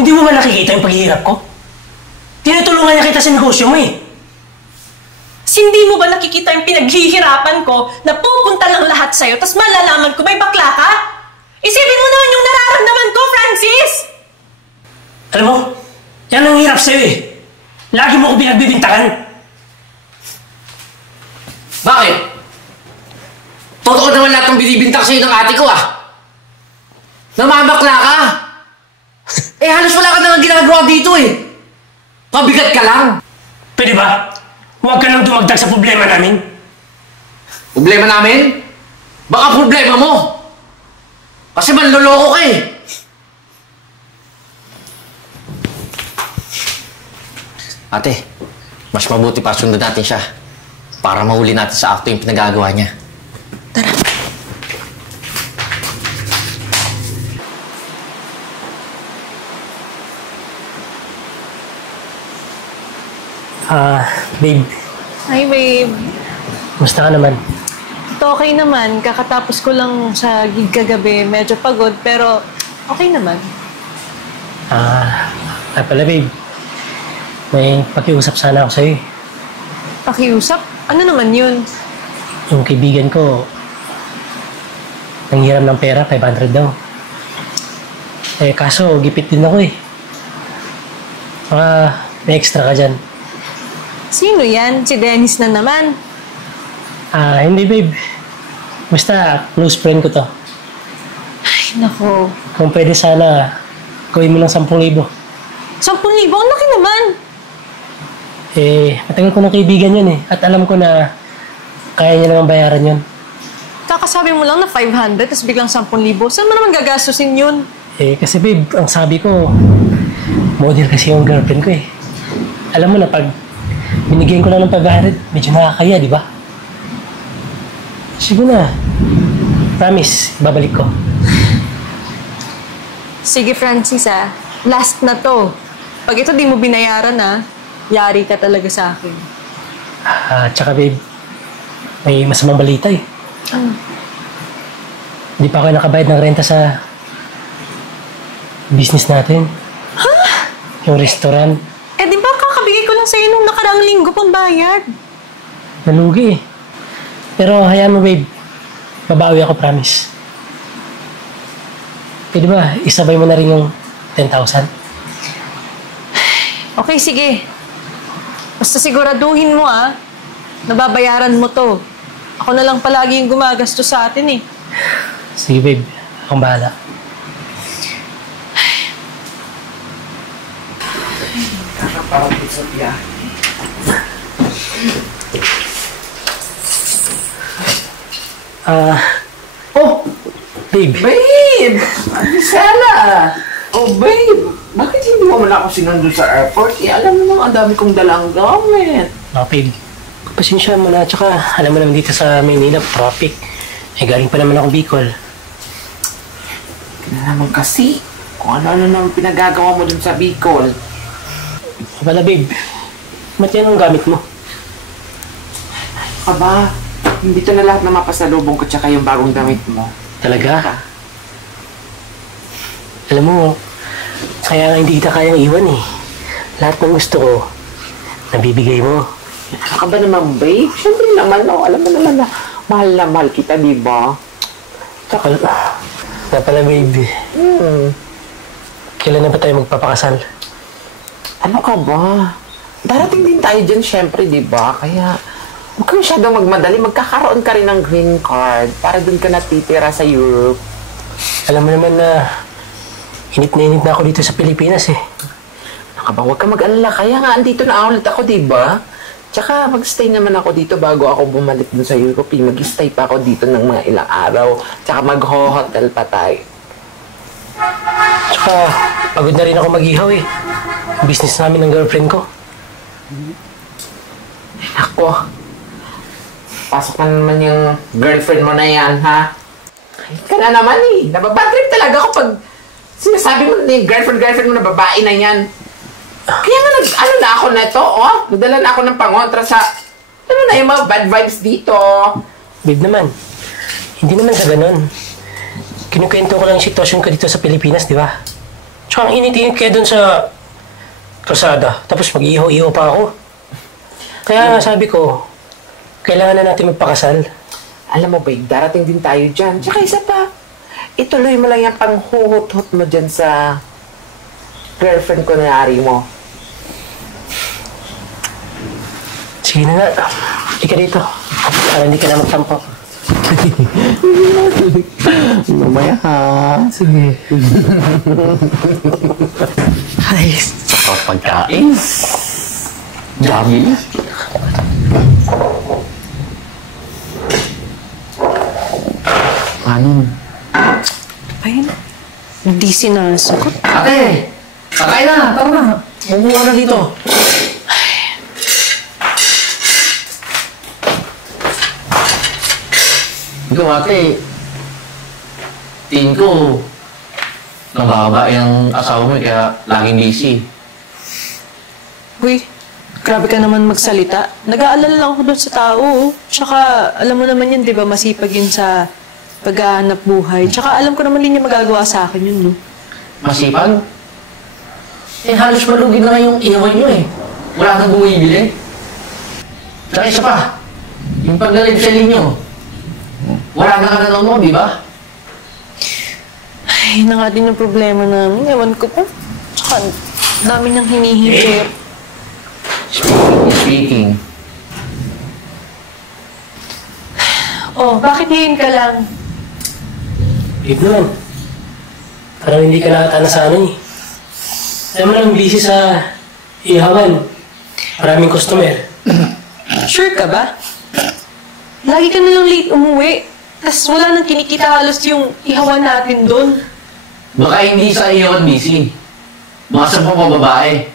Hindi mo ba nakikita yung paghihirap ko? Tinutulungan niya kita sa negosyo mo eh. Hindi mo ba nakikita yung pinaghihirapan ko na pupunta lang lahat sa'yo tapos malalaman ko may bakla ka? Isipin mo naman yung nararamdaman ko, Francis! Alam mo, yan ang hirap sa'yo eh. Lagi mo ko pinagbibintakan. Bakit? Totoo naman lahat ng binibintang sa'yo ng ate ko Namabakla ka! Halos wala ka naman ginagawa dito eh. Mabigat ka lang. Pwede ba? Huwag ka nang dumagdag sa problema namin. Problema namin? Baka problema mo. Kasi manloloko ka eh. Ate, mas mabuti pa sundan natin siya para mahuli natin sa akto yung pinagagawa niya. Tara. Babe. Hi, babe. Musta ka naman? Ito okay naman. Kakatapos ko lang sa gig kagabi. Medyo pagod, pero okay naman. Pala babe. May pakiusap sana ako sa'yo eh. Pakiusap? Ano naman yun? Yung kaibigan ko, nanghiram ng pera, 500 daw. Kaso, gipit din ako eh. Baka may extra ka dyan. Sino yan? Si Dennis na naman. Hindi babe. Basta, close friend ko to. Ay, nako. Kung pwede sana, gawin mo ng 10,000. 10,000? Ang laki naman. Matagal ko ng kaibigan yun eh. At alam ko na kaya niya naman bayaran yun. Kakasabi mo lang na 500, tapos biglang 10,000. Saan mo naman gagastusin yun? Kasi babe, ang sabi ko, model kasi yung girlfriend ko eh. Alam mo na, pag binigyan ko lang ng 500, medyo nakakaya, di ba? Sige na. Promise, babalik ko. Sige, Francis last na to. Pag ito di mo binayaran yari ka talaga sa akin. Tsaka babe, may masamang balita eh. Ano? Hindi pa ako nakabayad ng renta sa business natin. Ha? Yung restaurant. Di ba kakabigay ko lang sa'yo nung nakaraang linggo pang bayad? Nalugi eh. Pero hayaan mo babe, babawi ako, promise. Pwede ba, isabay mo na rin yung 10,000? Okay, sige. Basta siguraduhin mo nababayaran mo to. Ako na lang palagi yung gumagastos sa atin eh. Sige babe, akong bahala. Kakapagod sa biyahe. Babe. Babe! Gisela! Babe! Bakit hindi mo man ako sinundo sa airport? Alam mo naman, ang dami kong dalang gamit. Babe, pasensya mo na. Tsaka, alam mo naman dito sa Maynila, traffic. Galing pa naman ako Bicol. Kaya naman kasi, kung ano-ano naman pinagagawa mo dun sa Bicol. Wala babe, ba't yan ang gamit mo? Aba, hindi to na lahat na mapasalubong ko tsaka yung bagong damit mo. Talaga? Alam mo, kaya nga hindi kita kayang iwan eh. Lahat ng gusto ko, nabibigay mo. Ano ka ba naman, babe? Siyempre naman, alam mo naman na mahal kita, di ba? Tsaka, na pala babe. Kailan na ba tayo magpapakasal? Ano ka ba? Darating din tayo dyan, syempre, di ba? Kaya, huwag ka masyadong magmadali. Magkakaroon ka rin ng green card para dun ka natitira sa Europe. Alam mo naman na init na ako dito sa Pilipinas eh. Ano ka ba? Huwag ka mag-alala. Kaya nga, andito na ulit ako, di ba? Tsaka, mag-stay naman ako dito bago ako bumalik dun sa Europe. Mag-stay pa ako dito ng mga ilang araw. Tsaka mag-hotel pa tayo. Tsaka, pagod na rin ako mag-ihaw eh. Business namin ng girlfriend ko. Ako, pasok na naman yung girlfriend mo na yan, ha? Kahit ka na naman eh. Nababatrip talaga ako pag sinasabi mo na yung girlfriend mo na babae na yan. Kaya nga ano na ako na ito, Nadala na ako ng pangontra sa, yung mga bad vibes dito. Babe naman, hindi naman sa ganun. Kinukwento ko lang yung sitwasyon ko dito sa Pilipinas, di ba? Tsaka ang init-init kaya dun sa kalsada. Tapos mag-iho-iho pa ako. Kaya nga sabi ko, kailangan na natin magpakasal. Alam mo, babe, darating din tayo dyan. Tsaka isa pa, ituloy mo lang yung panghuhot-hot mo dyan sa girlfriend ko na ari mo. Sige na nga. Ika dito. Para hindi ka na magtampo. Mamaya ha. Sige. Ay, sa pagkain. Dami. Ano? Ayun. Hindi sinasagot. Ate! Sakay na! Tara na! Umuha na dito. Ikaw ate, tingin ko, nababa yung asawa mo kaya laging busy. Uy, grabe ka naman magsalita. Nag-aalala lang ako doon sa tao. Tsaka, alam mo naman yun, di ba, masipag yun sa pag-aanap buhay. Tsaka, alam ko naman din yung magagawa sa akin yun, no? Masipag? Eh halos malugi na nga yung iwan nyo eh. Wala kang bumibili. Tsaka isa pa, yung pag-live selling nyo, wala na ka na mo, di ba? Ay, na nga din yung problema namin. Ewan ko po. Tsaka, dami niyang hinihingi. Speaking. Oh, bakit ngayon ka lang? Babe naman. Parang hindi ka nakatana sa ano eh. Alam mo lang, busy sa ihawan. Maraming customer. Sure ka ba? Lagi ka na lang late umuwi. Tapos wala nang kinikita halos yung ihawan natin doon. Baka hindi sa iyo at busy. Baka sa mga babae.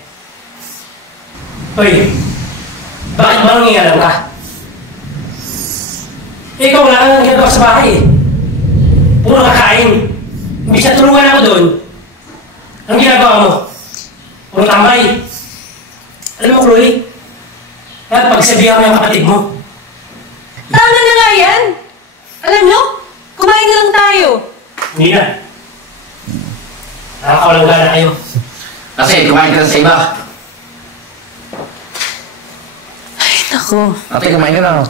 Hoy! Bakit ba nangingalam ka? Ikaw wala kang ginagawa sa bahay eh. Puro kakain. Imbis na tulungan ako doon, ang ginagawa mo? Puro tambay. Alam mo, Chloe? Kaya pagsabihan mo yung kapatid mo. Tama na nga yan! Alam nyo, kumain na lang tayo. Hindi na. Nakakawalang gana kayo. Kasi kumain ka na sa iba. Ay, naku. Ate, kumain ka na.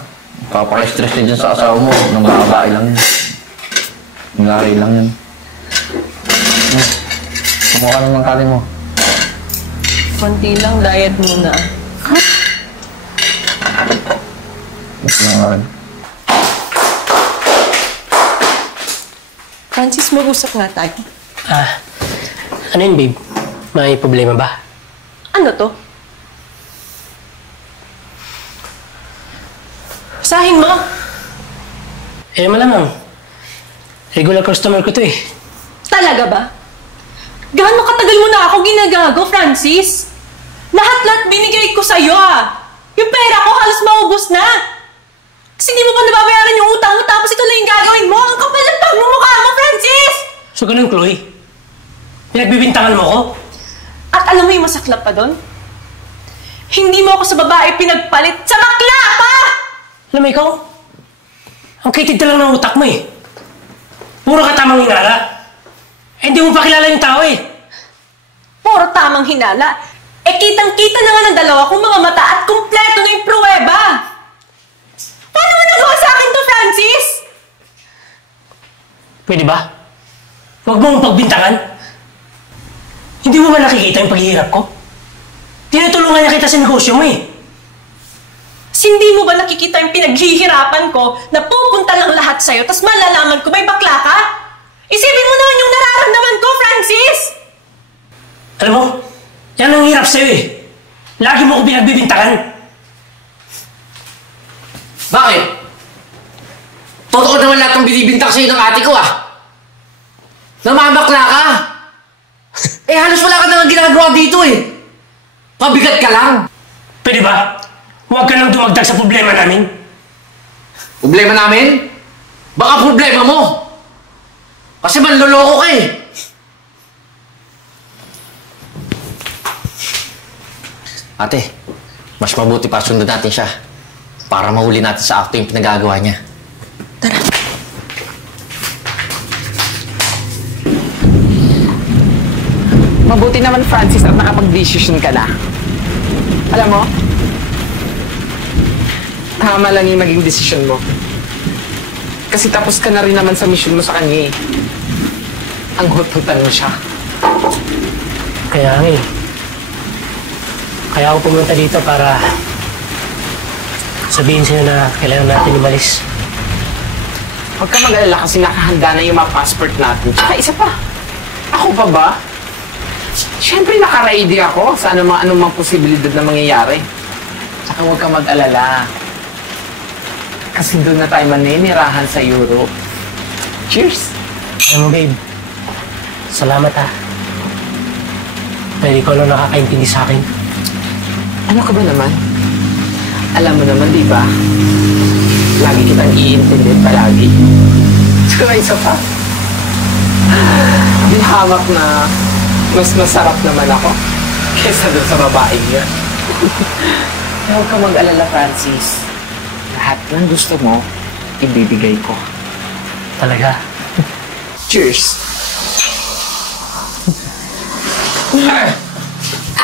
Papaka-stress din dyan sa asawa mo. Nang babae lang yun. Nangyari lang yun. Kumuha ka ng kanin mo. Konti lang, diet muna. Ito lang nga rin. Francis, mag-usap nga tayo. Ano yun, babe? May problema ba? Ano to? Sahin mo? Eh, malamang. Regular customer ko to eh. Talaga ba? Gaano katagal mo na ako ginagago, Francis? Lahat-lahat binigay ko sa'yo ah. Yung pera ko halos maubos na. Kasi hindi mo pa nababayaran yung utang mo tapos ito lang yung gagawin mo. Ang kapal ng pagmumukha mo, Francis! So, ganun, Chloe? Pinagbibintangan mo ko? At alam mo yung masaklap pa doon? Hindi mo ako sa babae pinagpalit, sa bakla pa! Alam mo ikaw? Ang kitid na lang ng utak mo eh. Puro ka tamang hinala. Eh, hindi mo pa kilala yung tao eh. Puro tamang hinala. Eh, kitang-kita na nga ng dalawa kung mamamata at kumpleto na yung pruweba. Paano mo nagawa sa akin to, Francis? Pwede ba? Huwag mong pagbintangan. Hindi mo ba nakikita yung paghihirap ko? Tinutulungan niya kita sa negosyo mo eh. Hindi mo ba nakikita yung pinaghihirapan ko na pupunta lang lahat sa'yo tas malalaman ko may bakla ka? Isipin mo naman yung nararamdaman ko, Francis! Alam mo, yan ang hirap sa'yo eh. Lagi mo ko pinagbibintangan. Bakit? Totoo naman lahat ng binibintang sa'yo ng ate ko ah. Namabakla ka. Eh halos wala ka nang ginagawa dito eh. Pabigat ka lang. Pwede ba? Huwag ka nang dumagdag sa problema namin. Problema namin? Baka problema mo. Kasi manloloko ka eh. Ate, mas mabuti pa sundan natin siya para mahuli natin sa akto yung pinagagawa niya. Tara. Mabuti naman, Francis, at nakapag-decision ka na. Alam mo, tama lang yung naging desisyon mo. Kasi tapos ka na rin naman sa mission mo sa kanya eh. Ang hututan mo siya. Kaya nga eh. Kaya ako pumunta dito para sabihin sa'yo na kailangan natin umalis. Huwag ka mag-alala kasi nakahanda na yung mga passport natin. Tsaka isa pa, ako pa ba? Siyempre naka-ready ako sa anumang posibilidad na mangyayari. Tsaka huwag ka mag-alala. Kasi doon na tayo maninirahan sa Europe. Cheers! Alam mo, babe, salamat ha. Dahil ikaw lang nakakaintindi sa akin. Ano ka ba naman? Alam mo naman, di ba? Lagi kitang iintindihan palagi. Tsaka isa pa. Di hamak na mas masarap naman ako kesa doon sa babaeng yan. Huwag ka mag-alala, Francis. Lahat ng gusto mo, ibibigay ko. Talaga. Cheers!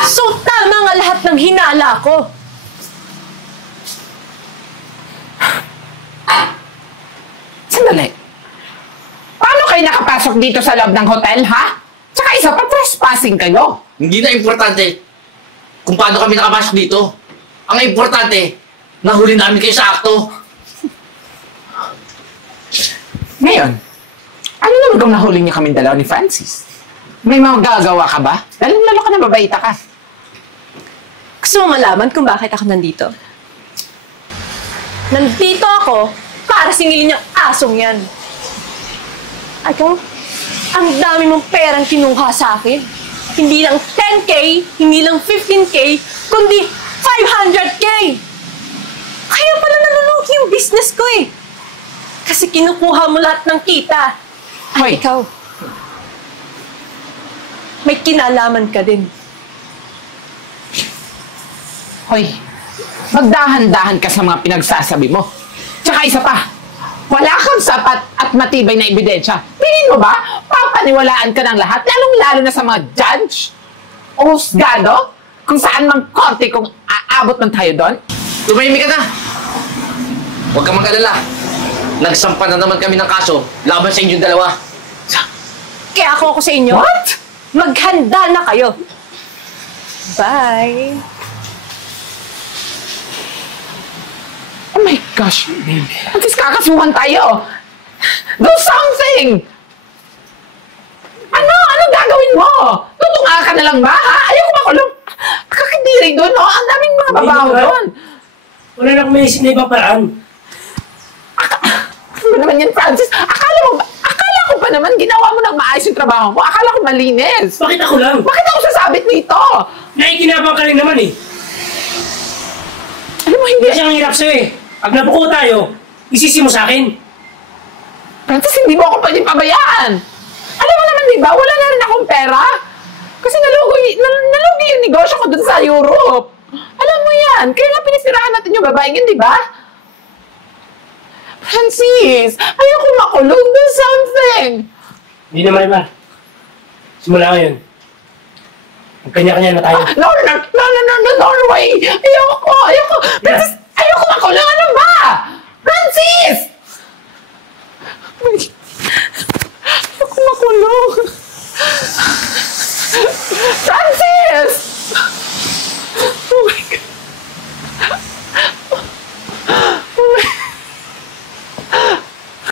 So, tama nga lahat ng hinala ko. Sandali. Paano kayo nakapasok dito sa loob ng hotel, ha? Tsaka isa pa, trespassing kayo. Hindi na importante kung paano kami nakapasok dito. Ang importante, nahuli namin kayo sa akto. Ngayon, ano naman kung nahuli niyo kaming dalawa ni Francis? May mga gagawa ka ba? Lalo ka na babaita ka. Gusto mo malaman kung bakit ako nandito? Nandito ako para singilin yung asong yan. Ay ko, ang dami mong perang kinuha sa akin. Hindi lang 10K, hindi lang 15K, kundi 500K! Kaya pala nalulugi yung business ko eh. Kasi kinukuha mo lahat ng kita. At Hoy. ikaw, may kinalaman ka din. Hoy, magdahan-dahan ka sa mga pinagsasabi mo. Tsaka isa pa, wala kang sapat at matibay na ebidensya. Tingin mo ba, papaniwalaan ka ng lahat, lalong-lalo na sa mga judge o husgado, kung saan mang korte kung aabot man tayo doon? Tumahimik ka na! Huwag ka mag-alala. Nagsampa na naman kami ng kaso laban sa inyong dalawa. Kaya ako sa inyo. What? Maghanda na kayo. Bye. Oh my gosh, at least kakasuhan tayo. Do something! Anong gagawin mo? Tutunga ka na lang ba, ha? Ayoko makulong. Kakadiri doon, no? Ang daming mga babaho doon. Wala na akong maisip na ibang paraan. Ano naman yan, Francis? Akala ko pa naman ginawa mo ng maayos yung trabaho mo. Akala ko malinis. Bakit ako lang? Bakit ako sasabit dito? Naikinabang ka rin naman eh. Alam mo, hindi. Kasi ang hirap sa'yo eh. Pag nabuko tayo, isisi mo sa akin. Francis, hindi mo ako pwedeng pabayaan. Alam mo naman, di ba? Wala na rin akong pera. Kasi nalugi yung negosyo ko dun sa Europe. Alam mo yan. Kaya nga pinisirahan natin yung babaeng yun, di ba? Francis, ayoko makulong. Do something. Hindi naman iba. Simula ngayon. Magkanya-kanya na tayo. No way. Ayoko. Francis, ayoko makulong. Ano ba? Francis! Ayoko makulong. Francis!